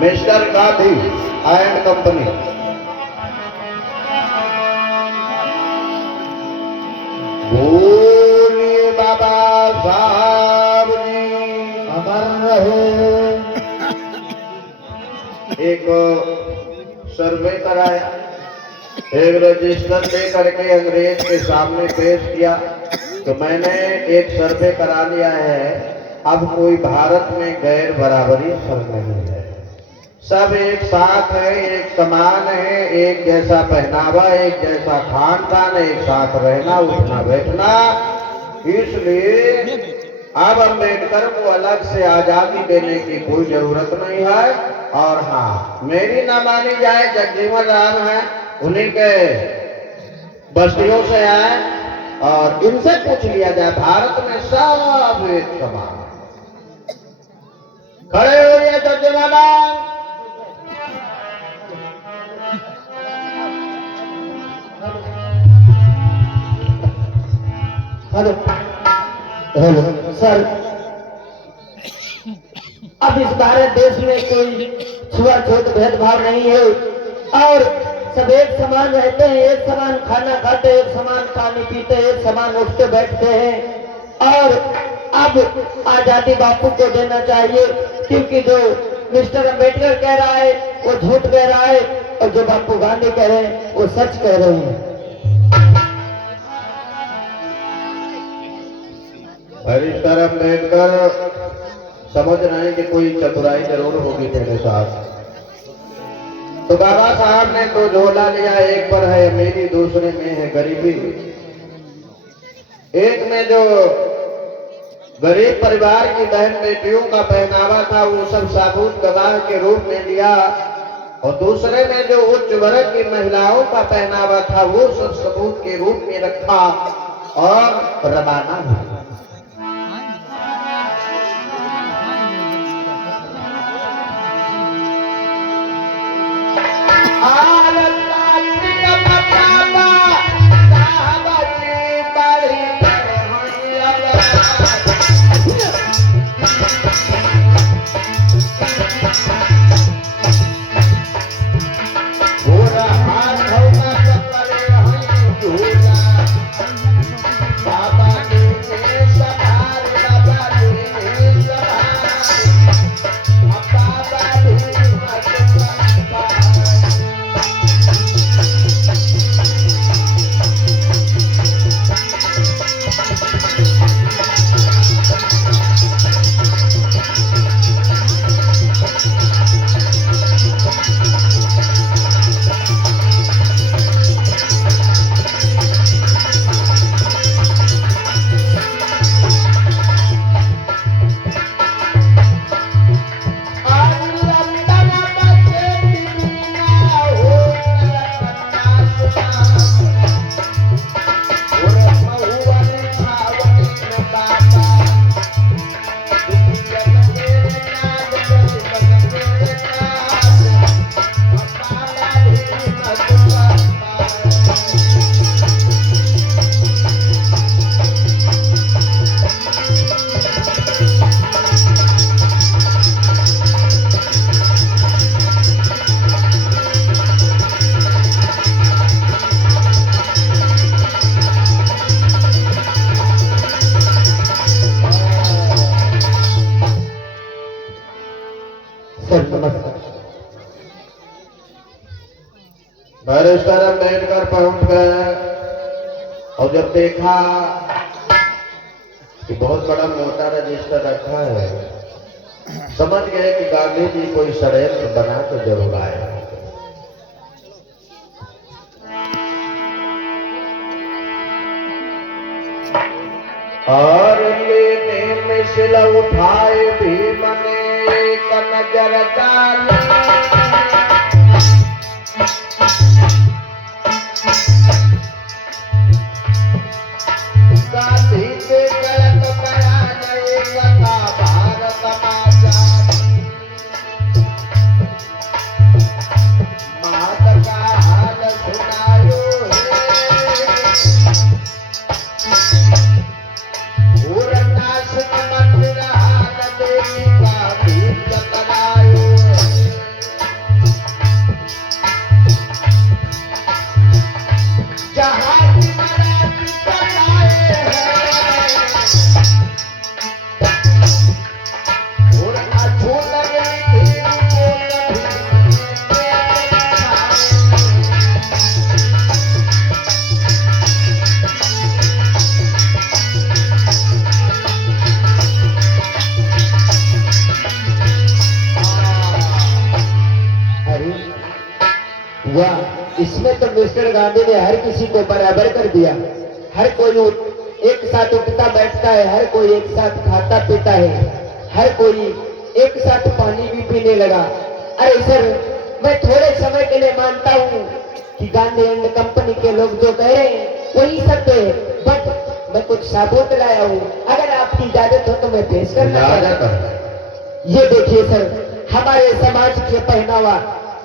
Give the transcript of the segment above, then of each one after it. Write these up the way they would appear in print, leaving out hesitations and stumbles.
Mister Gandhi and company. बोलिए बाबा साहब जी अमर रहे। एक सर्वे कराया, एक रजिस्टर दे करके अंग्रेज के सामने पेश किया। तो मैंने एक सर्वे करा लिया है, अब कोई भारत में गैर बराबरी सर नहीं है, सब एक साथ है, एक समान है, एक जैसा पहनावा, एक जैसा खान पान, एक साथ रहना उठना बैठना। इसलिए अब अम्बेडकर को अलग से आजादी देने की कोई जरूरत नहीं है। और हाँ, मेरी ना मानी जाए, जगजीवन राम है, उन्हीं के बस्तियों से आए और इनसे पूछ लिया जाए, भारत में सब एक समान। खड़े होइए Jagjivan Ram. Hello hello sir, अब इस भारत देश में कोई छुआछूत भेदभाव नहीं है और सब एक समान रहते हैं, एक समान खाना खाते, एक समान पानी पीते, एक समान उठते बैठते हैं। और अब आजादी बापू को देना चाहिए, क्योंकि जो मिस्टर अम्बेडकर कह रहा है वो झूठ कह रहा है और जो बापू गांधी कह रहे हैं वो सच कह रहे हैं। मिस्टर अम्बेडकर समझ रहे हैं कि कोई चतुराई जरूर होगी तेरे साथ। तो बाबा साहब ने तो झोला लिया, एक पर है अमीरी, दूसरे में है गरीबी। एक में जो गरीब परिवार की बहन बेटियों का पहनावा था वो सब साबुत गवाह के रूप में लिया, और दूसरे में जो उच्च वर्ग की महिलाओं का पहनावा था वो सब सबूत के रूप में रखा और रवाना हुआ। बैरिस्टर अम्बेडकर पहुंच गए और जब देखा कि बहुत बड़ा मोटा रजिस्टर रखा है, समझ गए कि गांधी जी कोई षड्यंत्र बना तो जरूर आए। और लेने में सिला उठाए भीम ने एक नजर डाली, गांधी के गलत बयान एकता भारत आजादी, महात्मा का हाल सुनायो है, नासिक मंदिर हाल देवी का भी जतनायो है। इसमें तो मिस्टर गांधी ने हर किसी को बराबर कर दिया। हर कोई एक साथ उठता बैठता है, हर कोई एक साथ खाता पीता है, हर कोई एक साथ पानी भी पीने लगा। अरे सर, मैं थोड़े समय के लिए मानता हूँ कि गांधी एंड कंपनी के लोग जो कह रहे हैं वही सत्य है, बट मैं कुछ सबूत लाया हूँ। अगर आपकी इजाजत हो तो मैं पेश करना चाहता हूँ। ये देखिए सर, हमारे समाज के पहनावा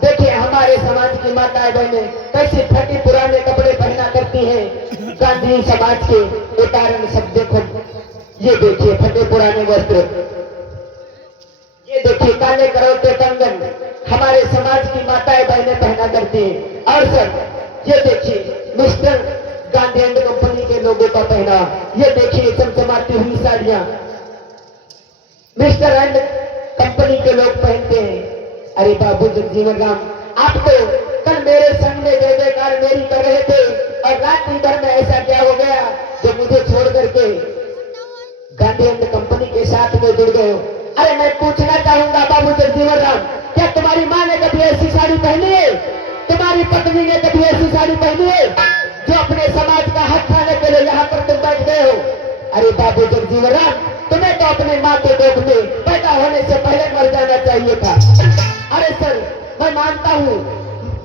देखिए, हमारे समाज की माताएं बहनें कैसे फटे पुराने कपड़े पहना करती हैं। गांधी समाज के उदाहरण सब देखो, ये देखिए फटे पुराने वस्त्र, ये देखिए काले करौटे कंगन हमारे समाज की माताएं बहनें पहना करती हैं। और सर ये देखिए मिस्टर गांधी एंड कंपनी के लोगों का पहना, ये देखिए चमचमाती हुई साड़ियां मिस्टर एंड कंपनी के लोग पहनते हैं। अरे बाबू जगजीवन राम, आप तो कल मेरे संग में जय जयकार मेरी कर रहे थे और रात भर में ऐसा क्या हो गया जो मुझे छोड़ करके गांधी एंड कंपनी के साथ में जुड़ गए हो। अरे मैं पूछना चाहूंगा बाबू जगजीवन राम, क्या तुम्हारी माँ ने कभी ऐसी साड़ी पहनी है? तुम्हारी पत्नी ने कभी ऐसी साड़ी पहनी है जो अपने समाज का हक खाने के लिए यहाँ पर तुम बैठ गए हो? अरे बाबू जगजीवन राम, तुम्हें तो अपने माँ के पेट में पैदा होने से पहले मर जाना चाहिए था। अरे सर, मैं मानता हूँ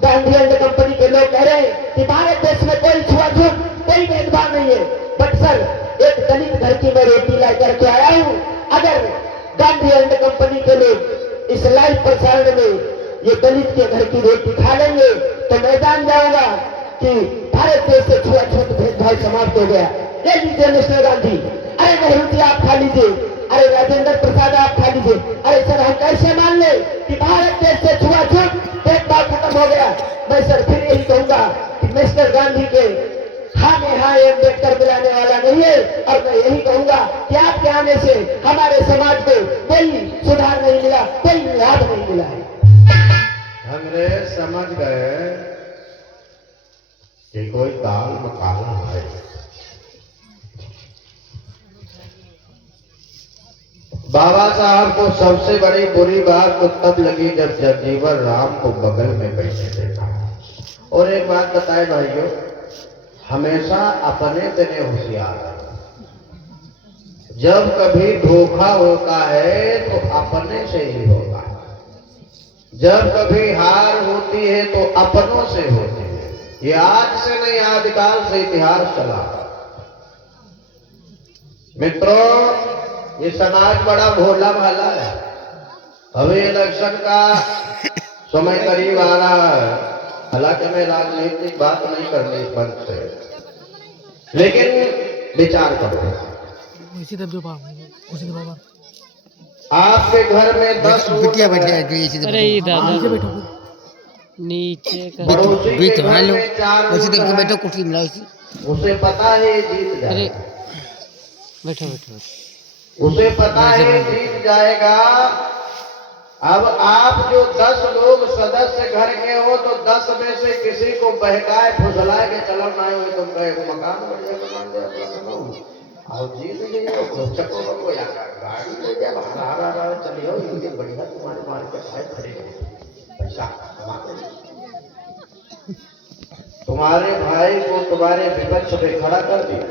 गांधी एंड कंपनी के लोग कह रहे हैं कि भारत देश में कोई छुआछूत कोई भेदभाव नहीं है, बट सर एक दलित घर की मैं रोटी ला करके आया हूँ। अगर गांधी एंड कंपनी के लोग इस लाइव प्रसारण में ये दलित के घर की रोटी खा लेंगे तो मैं जान जाऊंगा कि भारत देश से छुआछूत भेदभाव समाप्त हो गया। ले लीजिए मिस्टर गांधी, अरे नेहरू जी आप खा लीजिए, अरे राजेंद्र प्रसाद आप खा लीजिए। अरे सर, हम कैसे मान ले कि भारत देश से छुआछूत भेदभाव खत्म हो गया? मैं सर फिर यही कहूंगा कि मिस्टर गांधी के हाँ में हाँ अम्बेडकर मिलाने वाला नहीं है, और मैं यही कहूंगा कि आपके आने से हमारे समाज को कोई सुधार नहीं मिला, कोई लाभ नहीं मिला है। अंग्रेज समझ गए कि कोई दाल में काला है। बाबा साहब को सबसे बड़ी बुरी बात तो तब लगी जब जगजीवन राम को बगल में बैठे देखा। और एक बात बताए भाइयों, हमेशा अपने देने होशियार। जब कभी धोखा होता है तो अपने से ही होता है, जब कभी हार होती है तो अपनों से होती है। ये आज से नहीं, आदिकाल से इतिहास चला। मित्रों, ये समाज बड़ा भोला भाला है। अभी इलेक्शन का समय करीब आ रहा है, हालांकि मैं राजनीतिक बात नहीं करनी इस मंच से, लेकिन विचार करो। आपके घर में 10 बिटिया बैठे अरे दादा नीचे का बीट हेलो उसी देख के बैठो कुर्सी मिला उसे पता है ये जीत अरे जाएगा, बैठो बैठो उसे पता है ये जीत जाएगा। अब आप जो 10 लोग सदस्य घर के हो तो 10 में से किसी को बहकाए फुसलाए के चलो ना हो तुम कहे मकान बढ़िया बना दे अपना और जीत गए तो चक्को को या गाड़ी ले जा बाहर चलिए ये बढ़िया तुम्हारे मार के खाए खड़े पैसा तुम्हारे भाई को तुम्हारे विपक्ष पे खड़ा कर दिया।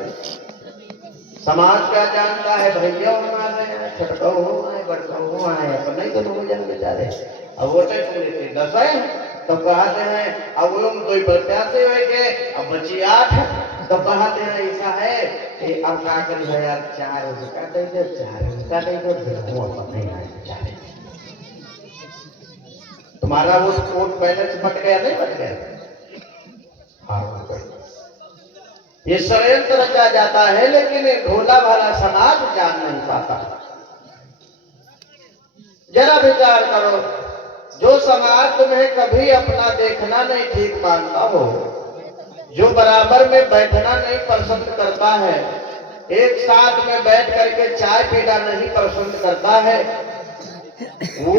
समाज क्या जानता है, भैया हमारे छटका हुआ है बड़का हुआ है अपने ही तो जन बेचारे। अब वोटे तुम लेते 10 है तब कहते हैं अब लोग 2 प्रत्याशी होंगे, अब बची 8 तब कहते हैं ऐसा है कि अब क्या करें यार 4 उसका दे दो 4 उसका दे दो वो अपन नहीं आए बेचारे। तुम्हारा वो वोट बैलेंस बट गया नहीं बट गया? हाँ, ये षड्यंत्र रचा जाता है लेकिन भोला भाला समाज जान नहीं पाता। जरा विचार करो, जो समाज तुम्हें कभी अपना देखना नहीं ठीक मानता हो, जो बराबर में बैठना नहीं पसंद करता है, एक साथ में बैठ करके चाय पीना नहीं पसंद करता है, वो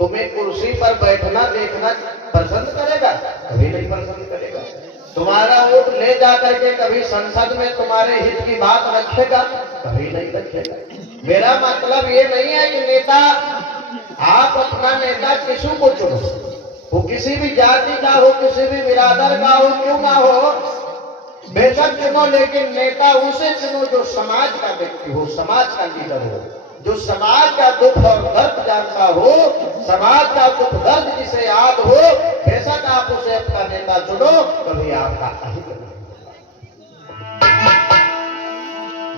तुम्हें कुर्सी पर बैठना देखना पसंद करेगा? कभी नहीं पसंद करेगा। तुम्हारा वोट ले जा करके कभी संसद में तुम्हारे हित की बात रखेगा? कभी नहीं रखेगा। मेरा मतलब ये नहीं है कि नेता, आप अपना नेता किसी को चुनो, वो किसी भी जाति का हो, किसी भी बिरादर का हो, क्यों ना हो, बेशक चुनो, लेकिन नेता उसे चुनो जो समाज का व्यक्ति हो, समाज का लीडर हो, जो समाज का दुख और दर्द जानता हो, समाज का दुख दर्द जिसे याद हो। बेशक आप उसे अपना नेता चुनो, कभी आपका अहित नहीं।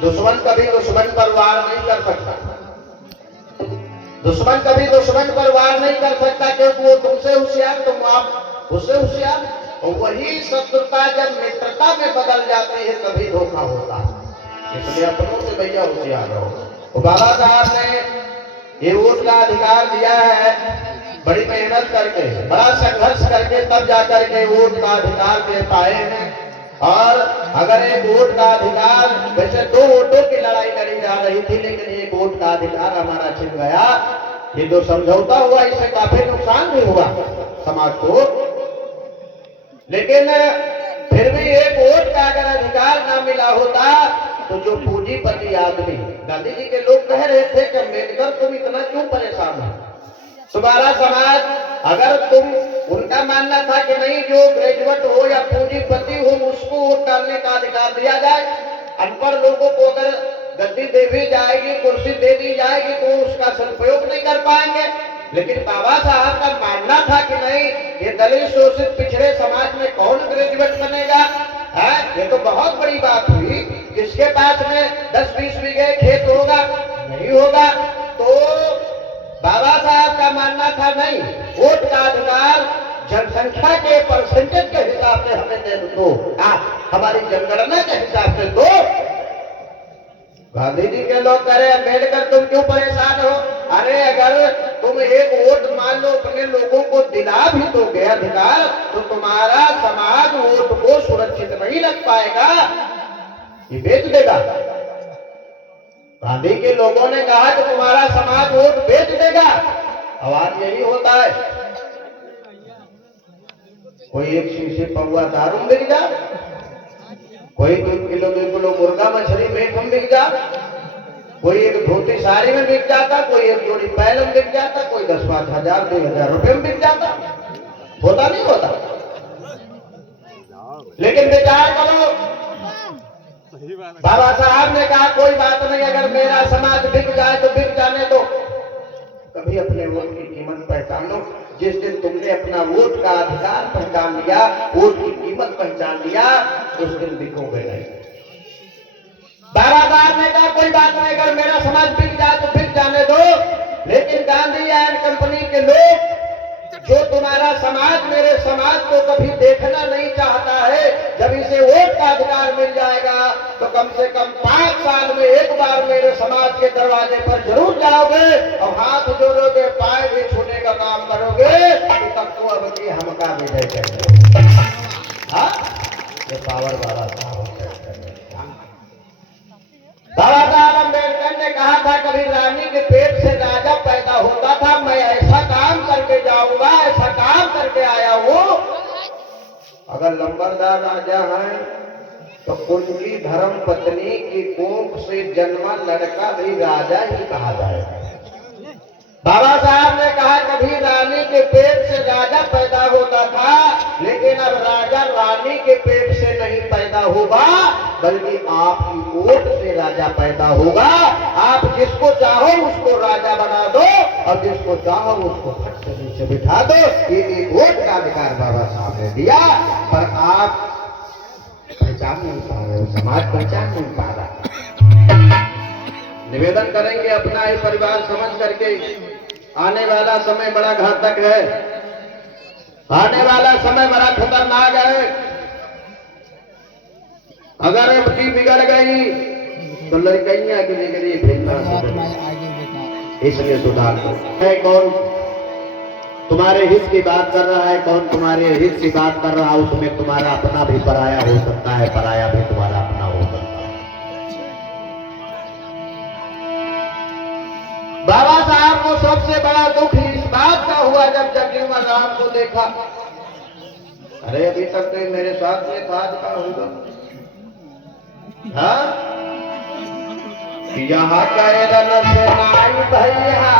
दुश्मन कभी दुश्मन पर वार नहीं कर सकता, दुश्मन कभी दुश्मन पर वार नहीं कर सकता, क्योंकि वो तुमसे होशियार, तुम आप उससे होशियार। और वही शत्रुता जब मित्रता में बदल जाती है तभी धोखा होता है। इसलिए अपनों से भैया होशियार रहो। तो बाबा साहब ने ये वोट का अधिकार दिया है, बड़ी मेहनत करके, बड़ा संघर्ष करके तब जाकर के वोट का अधिकार दे पाए हैं। और अगर एक वोट का अधिकार, वैसे 2 वोटों की लड़ाई लड़ी जा रही थी, लेकिन एक वोट का अधिकार हमारा छिन गया। ये जो समझौता हुआ इससे काफी नुकसान भी हुआ समाज को, लेकिन फिर भी एक वोट का अगर अधिकार ना मिला होता तो जो पूंजीपति आदमी, गांधी जी के लोग कह रहे थे कि अम्बेडकर तुम इतना क्यों परेशान हो, तुम्हारा समाज, अगर तुम, उनका मानना था कि नहीं, जो ग्रेजुएट हो या पूंजीपति हो उसको वोट डालने का अधिकार दिया जाए। अनपढ़ लोगों को अगर गद्दी दे भी जाएगी, कुर्सी दे दी जाएगी तो उसका सदुपयोग नहीं कर पाएंगे। लेकिन बाबा साहब का मानना था कि नहीं, ये दलित शोषित पिछड़े समाज में कौन ग्रेजुएट बनेगा, है? ये तो बहुत बड़ी बात हुई। किसके पास में 10-20 बीघे खेत होगा? नहीं होगा। तो बाबा साहब का मानना था नहीं, वोट का अधिकार जनसंख्या के परसेंटेज के हिसाब से हमें दे दो, हमारी जनगणना के हिसाब से दो। गांधी जी के लोग कह रहे अम्बेडकर तुम क्यों परेशान हो? अरे अगर तुम एक वोट मान लो अपने लोगों को दिला भी दोगे अधिकार, तो तुम्हारा समाज वोट को सुरक्षित नहीं रख पाएगा, ये बेच देगा। गांधी के लोगों ने कहा कि तुम्हारा समाज वोट बेच देगा। अब आज यही होता है, कोई एक शीशे पौवा दारू बिक जा, कोई 2 किलो मुर्गा मछली मीट में बिक जा, कोई एक धोती साड़ी में बिक जाता, कोई एक जोड़ी पैल में बिक जाता, कोई 10-5 हजार 2,000 रुपए में बिक जाता। होता नहीं होता? लेकिन विचार करो, बाबा साहब ने कहा कोई बात नहीं, अगर मेरा समाज बिक जाए तो बिक जाने दो। कभी अपने वोट की कीमत पहचानो। जिस दिन तुमने अपना वोट का अधिकार पहचान लिया, वोट की कीमत पहचान लिया, उस दिन बिकोगे नहीं। बाबा साहब ने कहा कोई बात नहीं, अगर मेरा समाज बिक जाए तो बिक जाने दो। लेकिन गांधी एंड कंपनी के लोग, जो तुम्हारा समाज मेरे समाज को कभी देखना नहीं चाहता है, जब इसे वोट का अधिकार मिल जाएगा तो कम से कम 5 साल में एक बार मेरे समाज के दरवाजे पर जरूर जाओगे और हाथ जोड़ोगे, पाए भी छूने का काम करोगे कि तब तो अब की हमका विजय करेंगे। हाँ, ये पावर वाला बाबा साहब अम्बेडकर ने कहा था कभी रानी के पेट से राजा पैदा होता था, मैं ऐसा काम करके जाऊंगा, ऐसा काम करके आया हूं। अगर लंबरदार राजा है तो उनकी धर्म पत्नी की कोख से जन्मा लड़का भी राजा ही कहा जाएगा। बाबा साहब ने कहा कभी रानी के पेट से राजा पैदा होता था, लेकिन अब राजा रानी के पेट से नहीं पैदा होगा, बल्कि आपकी वोट से राजा पैदा होगा। आप जिसको चाहो उसको राजा बना दो और जिसको चाहो उसको फट से नीचे बिठा दो। ये वोट का अधिकार बाबा साहब ने दिया, पर आप पहचान नहीं पा रहे हो, समाज पहचान नहीं पा रहा। निवेदन करेंगे अपना ही परिवार समझ करके, आने वाला समय बड़ा घातक है, आने वाला समय बड़ा खतरनाक है। अगर इनकी बिगड़ गई तो लड़कियां की बिगड़ी इसलिए सुधार है। कौन तुम्हारे हित की बात कर रहा है, कौन तुम्हारे हित की बात कर रहा है, उसमें तुम्हारा अपना भी पराया हो सकता है, पराया भी तुम्हारा अपना हो सकता है। बाबा साहब को सबसे बड़ा दुख इस बात का हुआ जब जगजीवन राम को देखा। अरे अभी तक तो मेरे साथ में था, आज का होगा। हाँ, यहाँ कह रन से नाई भैया